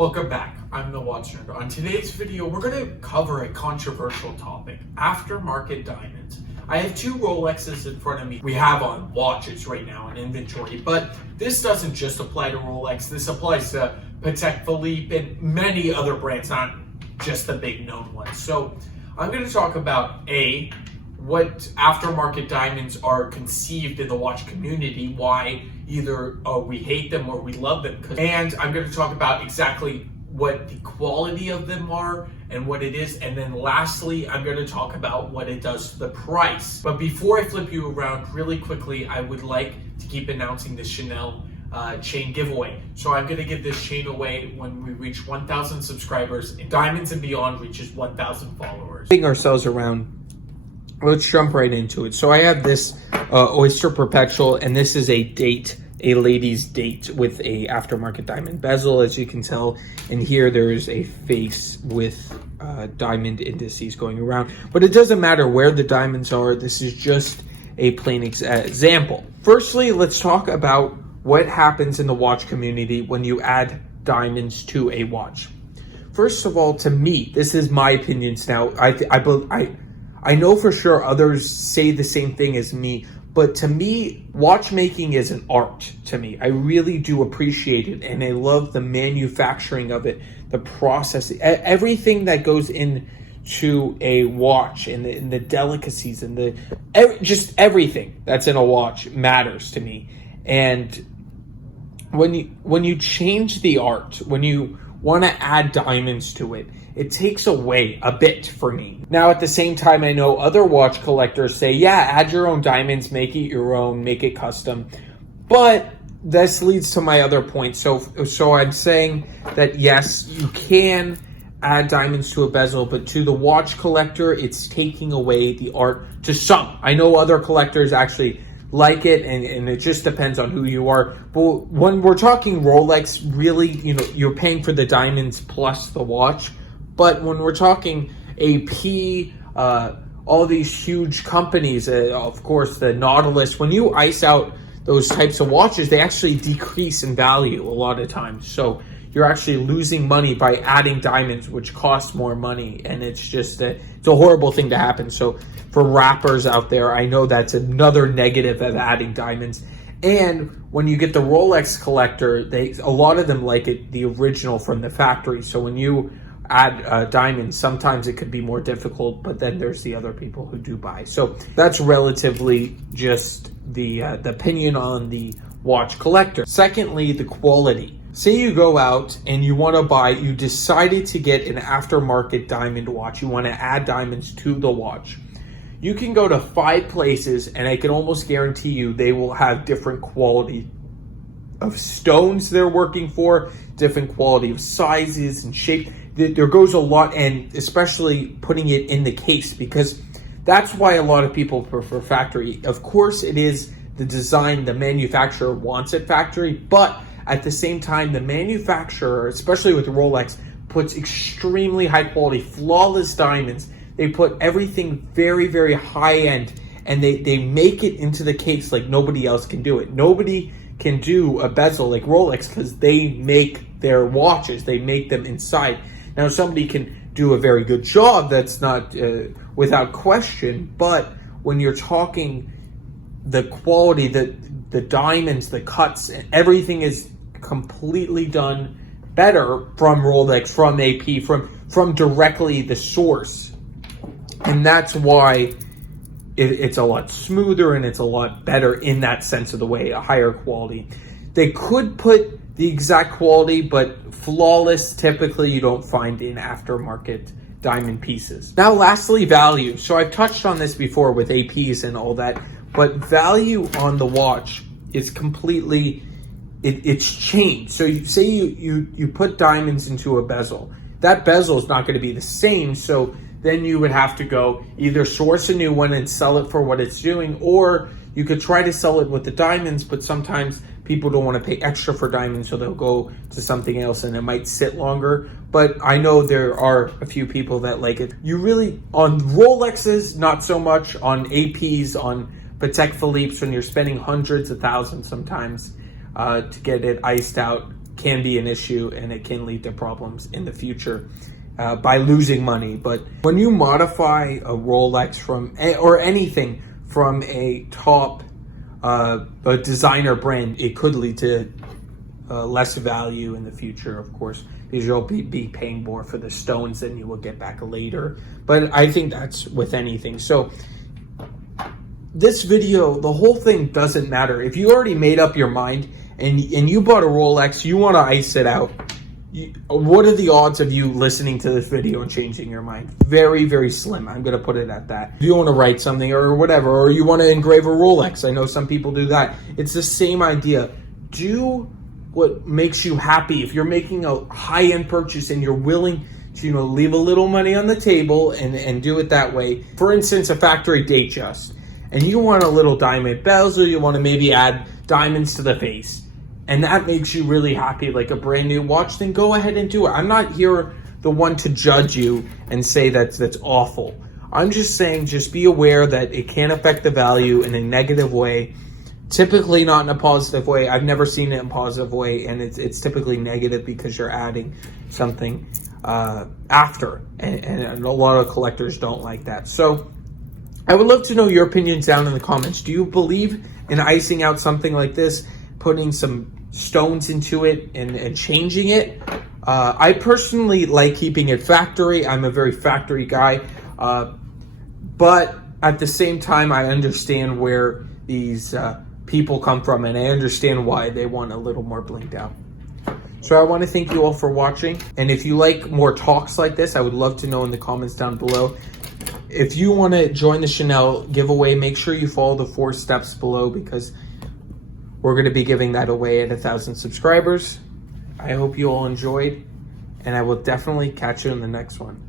Welcome back. I'm the Watch Nerd. On today's video, we're going to cover a controversial topic, aftermarket diamonds. I have two Rolexes in front of me. We have on watches right now in inventory, but this doesn't just apply to Rolex. This applies to Patek Philippe and many other brands, not just the big known ones. So I'm going to talk about what aftermarket diamonds are conceived in the watch community, why either we hate them or we love them, and I'm going to talk about exactly what the quality of them are and what it is, and then lastly I'm going to talk about what it does to the price. But before I flip you around really quickly, I would like to keep announcing the Chanel chain giveaway. So I'm going to give this chain away when we reach 1,000 subscribers and Diamonds and Beyond reaches 1,000 followers. Ourselves around, let's jump right into it. So I have this Oyster Perpetual, and this is a lady's date with a aftermarket diamond bezel, as you can tell. And here there is a face with diamond indices going around. But it doesn't matter where the diamonds are. This is just a plain example. Firstly, let's talk about what happens in the watch community when you add diamonds to a watch. First of all, to me, this is my opinions now. I know for sure others say the same thing as me, but to me, watchmaking is an art to me. I really do appreciate it, and I love the manufacturing of it, the process, everything that goes into a watch, and the delicacies, and just everything that's in a watch matters to me. And when you change the art, when you want to add diamonds to it, it takes away a bit for me. Now, at the same time, I know other watch collectors say, yeah, add your own diamonds, make it your own, make it custom. But this leads to my other point. So I'm saying that yes, you can add diamonds to a bezel, but to the watch collector, it's taking away the art to some. I know other collectors actually like it, and it just depends on who you are. But when we're talking Rolex, really, you're paying for the diamonds plus the watch. But when we're talking AP, all these huge companies, of course, the Nautilus, when you ice out those types of watches, they actually decrease in value a lot of times. So you're actually losing money by adding diamonds, which cost more money. And it's just it's a horrible thing to happen. So for wrappers out there, I know that's another negative of adding diamonds. And when you get the Rolex collector, a lot of them like it, the original from the factory. So when you add diamonds, sometimes it could be more difficult, but then there's the other people who do buy. So that's relatively just the opinion on the watch collector. Secondly, the quality. Say you go out and you want to buy, you decided to get an aftermarket diamond watch. You want to add diamonds to the watch. You can go to 5 places, and I can almost guarantee you they will have different quality of stones they're working for, different quality of sizes and shape. There goes a lot, and especially putting it in the case, because that's why a lot of people prefer factory. Of course, it is the design, the manufacturer wants it factory, but at the same time, the manufacturer, especially with Rolex, puts extremely high quality, flawless diamonds. They put everything very, very high end, and they make it into the case like nobody else can do it. Nobody can do a bezel like Rolex because they make their watches. They make them inside. Now, somebody can do a very good job. That's not without question. But when you're talking the quality, the diamonds, the cuts, everything is completely done better from Rolex, from AP, from directly the source. And that's why it's a lot smoother and it's a lot better in that sense of the way, a higher quality. They could put the exact quality, but flawless, typically you don't find in aftermarket diamond pieces. Now, lastly, value. So I've touched on this before with APs and all that, but value on the watch is completely, it's changed. So you say you put diamonds into a bezel. That bezel is not going to be the same, so then you would have to go either source a new one and sell it for what it's doing, or you could try to sell it with the diamonds, but sometimes people don't want to pay extra for diamonds, so they'll go to something else and it might sit longer. But I know there are a few people that like it. You really, on Rolexes, not so much. On APs, on Patek Philippe's, when you're spending hundreds of thousands sometimes to get it iced out, can be an issue, and it can lead to problems in the future by losing money. But when you modify a Rolex or anything from a top a designer brand, it could lead to less value in the future, of course, because you'll be paying more for the stones than you will get back later. But I think that's with anything. So this video, the whole thing doesn't matter. If you already made up your mind and you bought a Rolex, you want to ice it out, what are the odds of you listening to this video and changing your mind? Very, very slim. I'm going to put it at that. If you want to write something or whatever, or you want to engrave a Rolex, I know some people do that. It's the same idea. Do what makes you happy. If you're making a high-end purchase and you're willing to, leave a little money on the table and do it that way. For instance, a factory date just, and you want a little diamond bezel, you want to maybe add diamonds to the face, and that makes you really happy, like a brand new watch, then go ahead and do it. I'm not here the one to judge you and say that's awful. I'm just saying, just be aware that it can affect the value in a negative way. Typically not in a positive way. I've never seen it in a positive way, and it's typically negative because you're adding something after, and a lot of collectors don't like that. So I would love to know your opinions down in the comments. Do you believe in icing out something like this, putting some stones into it and changing it? I personally like keeping it factory. I'm a very factory guy, but at the same time, I understand where these people come from, and I understand why they want a little more blinged out. So I want to thank you all for watching, and if you like more talks like this, I would love to know in the comments down below. If you want to join the Chanel giveaway, make sure you follow the 4 steps below, because we're going to be giving that away at 1,000 subscribers. I hope you all enjoyed, and I will definitely catch you in the next one.